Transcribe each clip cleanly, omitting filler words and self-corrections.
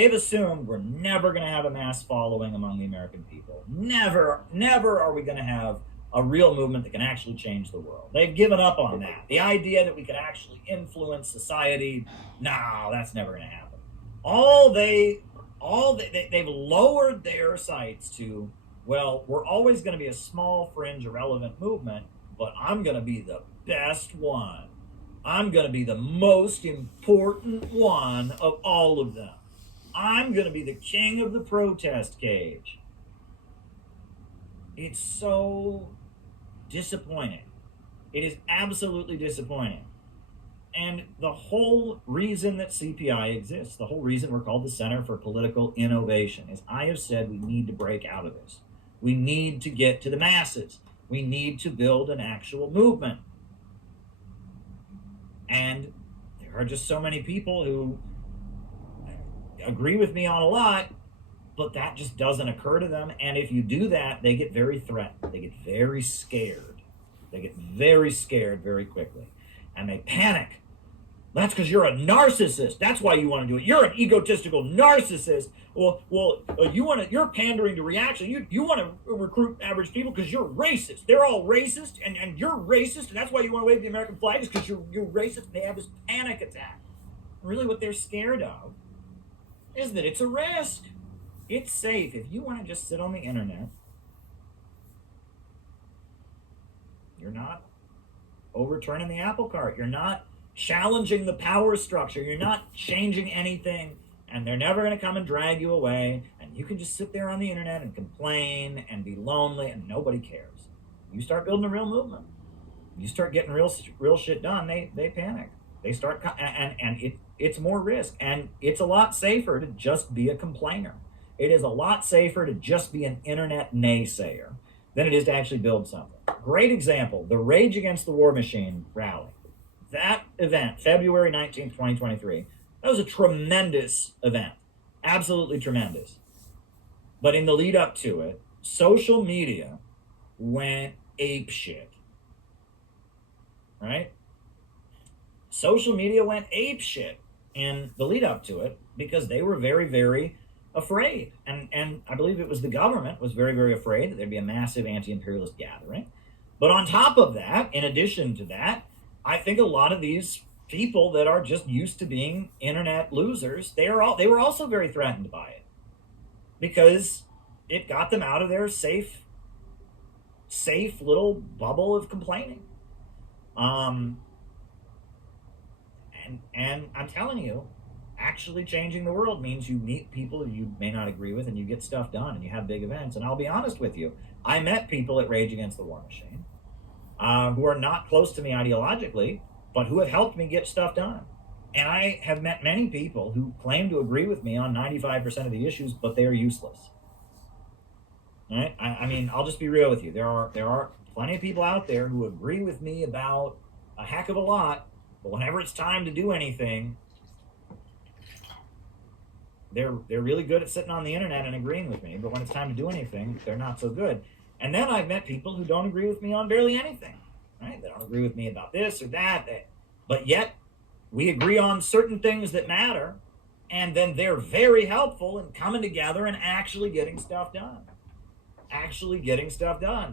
they've assumed we're never going to have a mass following among the American people. Never are we going to have a real movement that can actually change the world. They've given up on that. The idea that we could actually influence society, no, that's never going to happen. They've lowered their sights to, well, we're always going to be a small, fringe, irrelevant movement, but I'm going to be the best one. I'm going to be the most important one of all of them. I'm going to be the king of the protest cage. It's so disappointing. It is absolutely disappointing. And the whole reason that CPI exists, the whole reason we're called the Center for Political Innovation, is I have said we need to break out of this. We need to get to the masses. We need to build an actual movement. And there are just so many people who agree with me on a lot, but that just doesn't occur to them. And if you do that, they get very threatened. They get very scared. They get very scared very quickly. And they panic. That's because you're a narcissist. That's why you want to do it. You're an egotistical narcissist. You're pandering to reaction. You want to recruit average people because you're racist. They're all racist, and you're racist, and that's why you want to wave the American flag is because you're racist. And they have this panic attack. Really, what they're scared of is that it's a risk. It's safe. If you want to just sit on the internet, you're not overturning the apple cart. You're not challenging the power structure. You're not changing anything, and they're never going to come and drag you away, and you can just sit there on the internet and complain and be lonely, and nobody cares. You start building a real movement. You start getting real shit done, they panic. They start, it's more risk, and it's a lot safer to just be a complainer. It is a lot safer to just be an internet naysayer than it is to actually build something. Great example, the Rage Against the War Machine rally. That event, February 19th, 2023, that was a tremendous event. Absolutely tremendous. But in the lead up to it, social media went apeshit. Right? Social media went apeshit in the lead up to it because they were very, very afraid. And I believe it was the government was very, very afraid that there'd be a massive anti-imperialist gathering. But on top of that, in addition to that, I think a lot of these people that are just used to being internet losers, they were also very threatened by it because it got them out of their safe little bubble of complaining. And I'm telling you, actually changing the world means you meet people you may not agree with and you get stuff done and you have big events. And I'll be honest with you, I met people at Rage Against the War Machine who are not close to me ideologically, but who have helped me get stuff done. And I have met many people who claim to agree with me on 95% of the issues, but they are useless. All right? I mean, I'll just be real with you. There are plenty of people out there who agree with me about a heck of a lot, but whenever it's time to do anything, they're really good at sitting on the internet and agreeing with me, but when it's time to do anything, they're not so good. And then I've met people who don't agree with me on barely anything, right? They don't agree with me about this or that, but yet we agree on certain things that matter, and then they're very helpful in coming together and actually getting stuff done.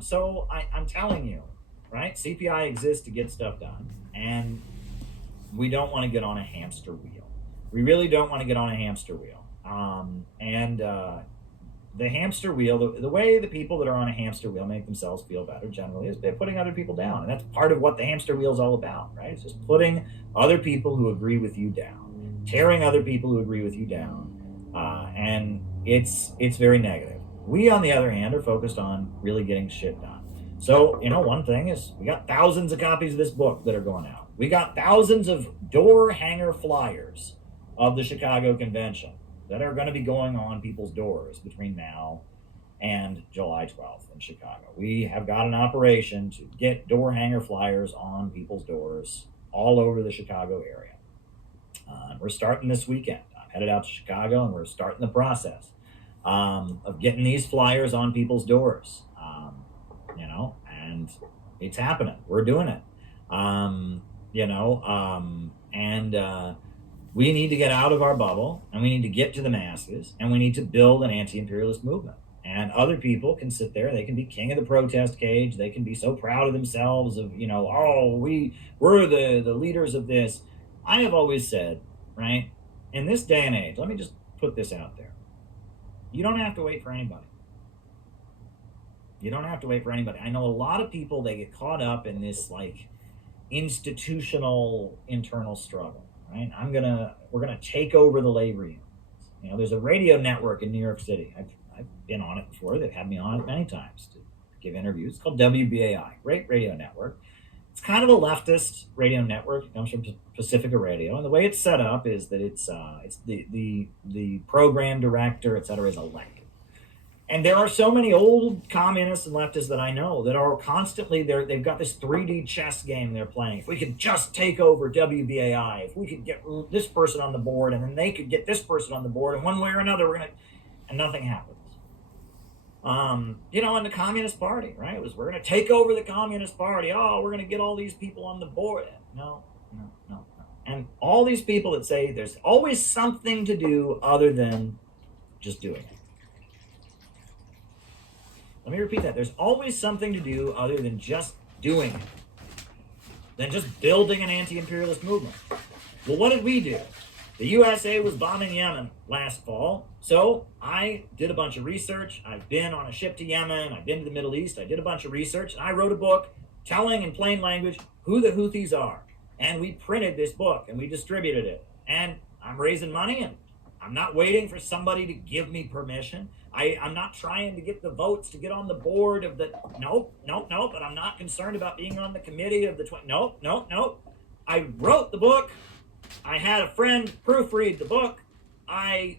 So I'm telling you, right? CPI exists to get stuff done, and we don't want to get on a hamster wheel. We really don't want to get on a hamster wheel. The hamster wheel, the way the people that are on a hamster wheel make themselves feel better generally is they're putting other people down. And that's part of what the hamster wheel is all about, right? It's just putting other people who agree with you down, tearing other people who agree with you down. And it's very negative. We, on the other hand, are focused on really getting shit done. So, one thing is we got thousands of copies of this book that are going out. We got thousands of door hanger flyers of the Chicago Convention that are going to be going on people's doors between now and July 12th in Chicago. We have got an operation to get door hanger flyers on people's doors all over the Chicago area. We're starting this weekend. I'm headed out to Chicago, and we're starting the process of getting these flyers on people's doors. And it's happening. We're doing it. We need to get out of our bubble, and we need to get to the masses, and we need to build an anti-imperialist movement. And other people can sit there, they can be king of the protest cage, they can be so proud of themselves of, oh, we're the leaders of this. I have always said, right, in this day and age, let me just put this out there. You don't have to wait for anybody. You don't have to wait for anybody. I know a lot of people, they get caught up in this like institutional internal struggle, right? We're gonna take over the labor unions. There's a radio network in New York City. I've been on it before. They've had me on it many times to give interviews. It's called WBAI, great radio network. It's kind of a leftist radio network. It comes from Pacifica Radio, and the way it's set up is that it's the program director, et cetera, is elected. And there are so many old communists and leftists that I know that are constantly there. They've got this 3D chess game they're playing. If we could just take over WBAI, if we could get this person on the board, and then they could get this person on the board, and one way or another, and nothing happens. In the Communist Party, right? We're going to take over the Communist Party. Oh, we're going to get all these people on the board. No. And all these people that say there's always something to do other than just doing it. Let me repeat that. There's always something to do other than just doing it, than just building an anti-imperialist movement. Well, what did we do? The USA was bombing Yemen last fall, so I did a bunch of research. I've been on a ship to Yemen. I've been to the Middle East. I did a bunch of research, and I wrote a book telling in plain language who the Houthis are. And we printed this book, and we distributed it. And I'm raising money, and I'm not waiting for somebody to give me permission. I'm not trying to get the votes to get on the board of the... Nope. And I'm not concerned about being on the committee of the... Nope. I wrote the book. I had a friend proofread the book. I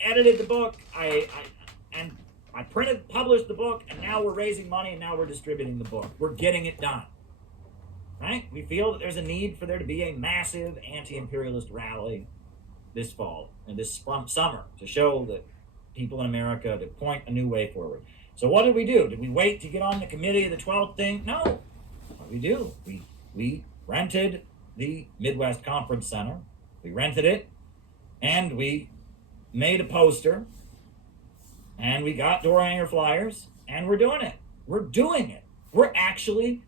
edited the book. I published the book, and now we're raising money, and now we're distributing the book. We're getting it done. Right? We feel that there's a need for there to be a massive anti-imperialist rally this fall and this summer to show that people in America, to point a new way forward. So what did we do? Did we wait to get on the committee of the 12th thing? No. What did we do? We rented the Midwest Conference Center. We rented it, and we made a poster, and we got door hanger flyers, and we're doing it. We're doing it. We're actually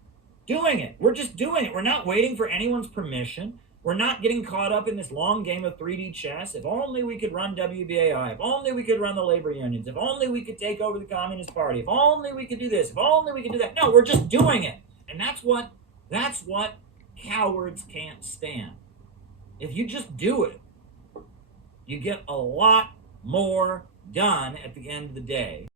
doing it. We're just doing it. We're not waiting for anyone's permission. We're not getting caught up in this long game of 3D chess. If only we could run WBAI. If only we could run the labor unions. If only we could take over the Communist Party. If only we could do this. If only we could do that. No, we're just doing it. And that's what cowards can't stand. If you just do it, you get a lot more done at the end of the day.